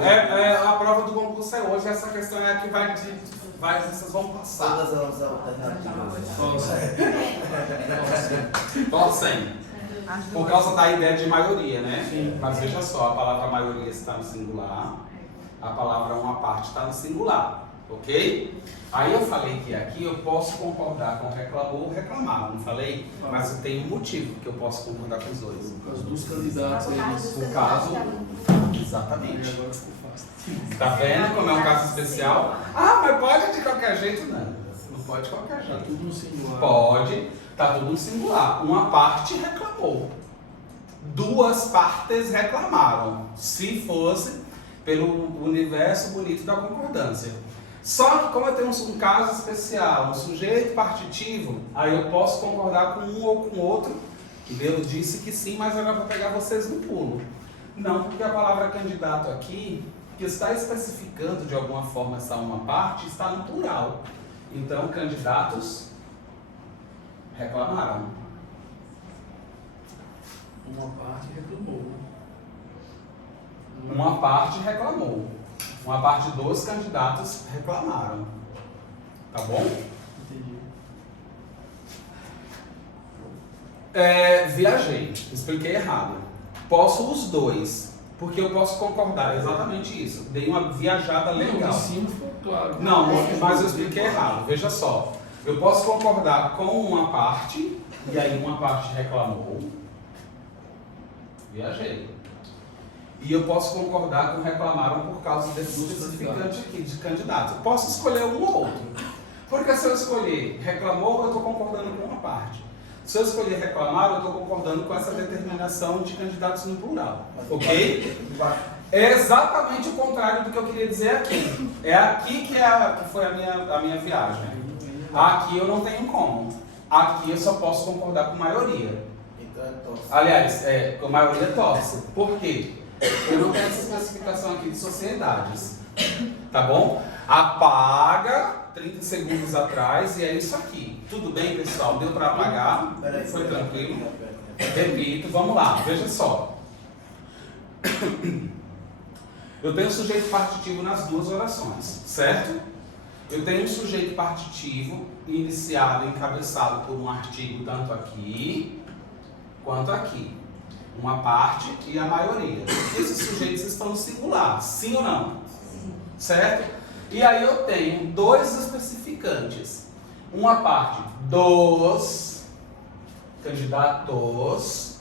A prova do concurso é hoje. Essa questão é a que vocês vão passar. Todas elas alternativas. Nossa. Torcem. As Por duas. causa da ideia de maioria, né? Sim. Mas veja só, a palavra maioria está no singular, a palavra uma parte está no singular, ok? Aí eu falei que aqui eu posso concordar com reclamou ou reclamar, não falei? Mas eu tenho um motivo que eu posso concordar com os dois. Por causa dos candidatos eles. Por caso, E exatamente. agora ficou fácil. Tá vendo como é um caso especial? Ah, mas pode de qualquer jeito? Não, não pode de qualquer Tá jeito. tudo no singular. Pode, tá tudo no singular. Uma parte reclamou. Duas partes reclamaram. Se fosse pelo universo bonito da concordância. Só que como eu tenho um caso especial, um sujeito partitivo, aí eu posso concordar com um ou com outro. Deus disse que sim, mas agora vou pegar vocês no pulo. Não, porque a palavra candidato aqui, que está especificando de alguma forma essa uma parte, está no plural. Então, candidatos reclamaram. Uma parte reclamou. Uma parte reclamou. Uma parte dos candidatos reclamaram. Tá bom? Entendi. Viajei. Expliquei errado. Posso os dois. Porque eu posso concordar. Exatamente isso. Dei uma viajada legal. Não, de cima ficou claro. Não, mas eu expliquei errado. Veja só. Eu posso concordar com uma parte. E aí uma parte reclamou. Viajei. E eu posso concordar com reclamaram por causa desse especificante aqui de candidato. Eu posso escolher um ou outro. Porque se eu escolher reclamou, eu estou concordando com uma parte. Se eu escolher reclamar, eu estou concordando com essa determinação de candidatos no plural. Ok? É exatamente o contrário do que eu queria dizer aqui. É aqui que foi a minha viagem. Aqui eu não tenho como. Aqui eu só posso concordar com maioria. Então é torce. Aliás, com maioria torce. Por quê? Eu não tenho essa especificação aqui de sociedades. Tá bom? Apaga 30 segundos atrás e é isso aqui. Tudo bem, pessoal? Deu para apagar? Foi tranquilo? Repito, vamos lá. Veja só. Eu tenho sujeito partitivo nas duas orações, certo? Eu tenho um sujeito partitivo iniciado, encabeçado por um artigo tanto aqui quanto aqui. Uma parte e a maioria. Esses sujeitos estão no singular, sim ou não? Sim. Certo? E aí eu tenho dois especificantes. Uma parte dos candidatos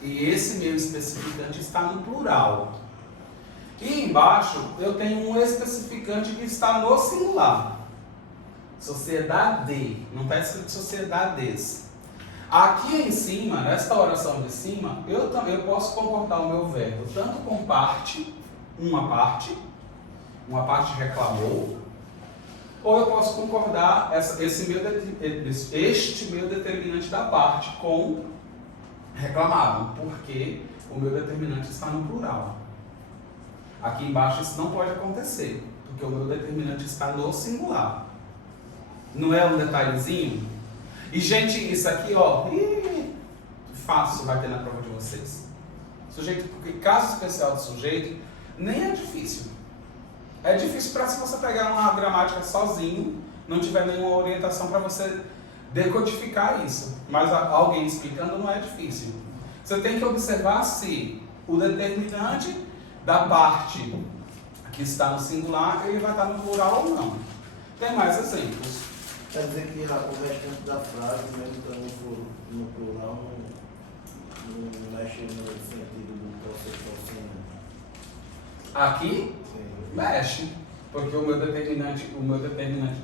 e esse meu especificante está no plural. E embaixo eu tenho um especificante que está no singular. Sociedade. Não está escrito sociedades. Aqui em cima, nesta oração de cima, eu também posso concordar o meu verbo tanto com parte, uma parte reclamou, ou eu posso concordar este meu determinante da parte com reclamaram, porque o meu determinante está no plural. Aqui embaixo isso não pode acontecer, porque o meu determinante está no singular. Não é um detalhezinho? E, gente, isso aqui, ó, fácil vai ter na prova de vocês. Sujeito, porque caso especial do sujeito, nem é difícil. É difícil para se você pegar uma gramática sozinho, não tiver nenhuma orientação para você decodificar isso. Mas alguém explicando não é difícil. Você tem que observar se o determinante da parte que está no singular, ele vai estar no plural ou não. Tem mais exemplos. Quer dizer que o restante da frase, mesmo estando no plural, não mexe no sentido do processo. Aqui, Sim. mexe. Porque o meu determinante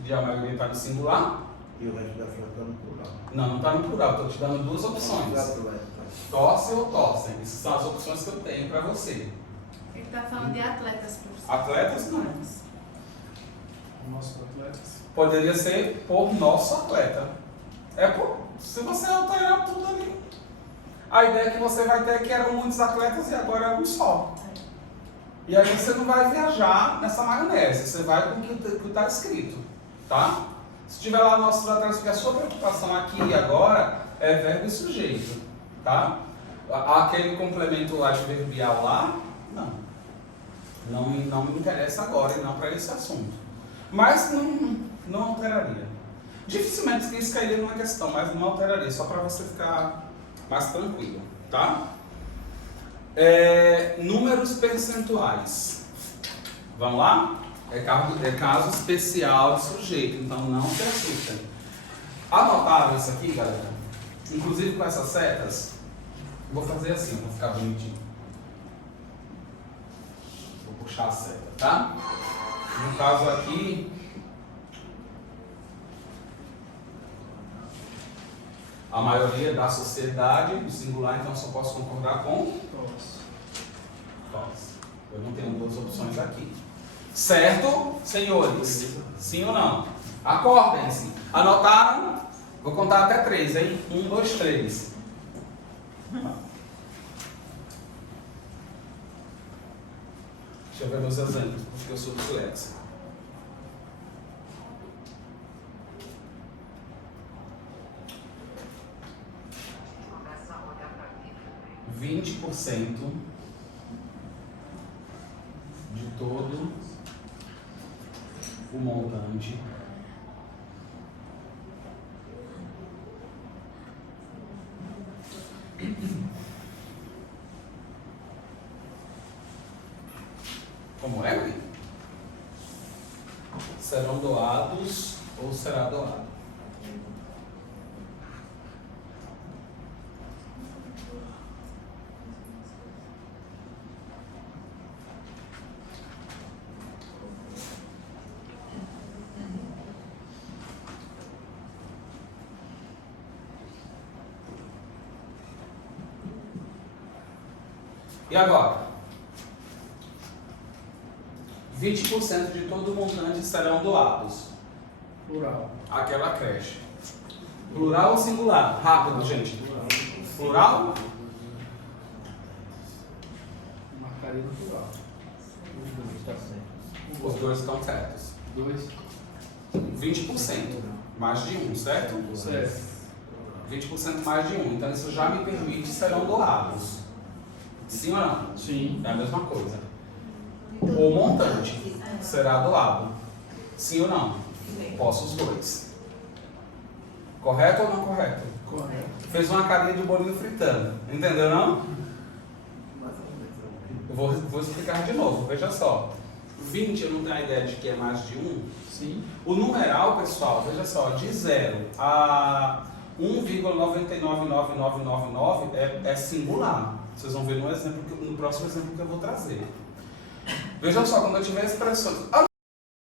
de a maioria está no singular. E o resto da frase está no plural. Não está no plural. Estou te dando duas opções. Tosse ou tossem. Essas são as opções que eu tenho para você. Ele está falando de atletas, professor. Atletas, não. Nossos atletas. Poderia ser por nosso atleta. Se você alterar tudo ali. A ideia que você vai ter é que eram muitos atletas e agora é um só. E aí você não vai viajar nessa maionese, você vai com o que está escrito, tá? Se tiver lá nossos atletas, porque a sua preocupação aqui e agora é verbo e sujeito, tá? Aquele complemento adverbial lá, não me interessa agora e não para esse assunto. Mas não alteraria. Dificilmente isso cairia numa questão, mas não alteraria, só para você ficar mais tranquilo, tá? Números percentuais. Vamos lá? É caso especial de sujeito, então não se assustem. Anotaram isso aqui, galera? Inclusive com essas setas. Vou fazer assim, para ficar bonitinho. Vou puxar a seta, tá? No caso aqui, a maioria da sociedade, no singular, então só posso concordar com tosse. Eu não tenho duas opções aqui. Certo, senhores? Sim ou não? Acordem-se. Anotaram? Vou contar até 3, hein? 1, 2, 3. Deixa eu ver meus exemplos, porque eu sou disléxico. 20% de todo o montante como é, Gui? Serão doados ou será doado? E agora? 20% de todo o montante serão doados. Plural. Aquela creche. Plural ou singular? Rápido, gente. Plural? Marcaria no plural. Os dois estão certos. 2. 20%. Mais de um, certo? Certo. 20% mais de um. Então isso já me permite serão doados. Sim ou não? Sim. É a mesma coisa. O montante será doado. Sim ou não? Posso os dois. Correto ou não correto? Correto. Fez uma carinha de bolinho fritando. Entendeu não? Eu vou explicar de novo. Veja só. 20 eu não tenho a ideia de que é mais de 1. Sim. O numeral, pessoal, veja só, de 0 a 1,999999 é singular. Vocês vão ver no próximo exemplo que eu vou trazer. Veja só, quando eu tiver expressões.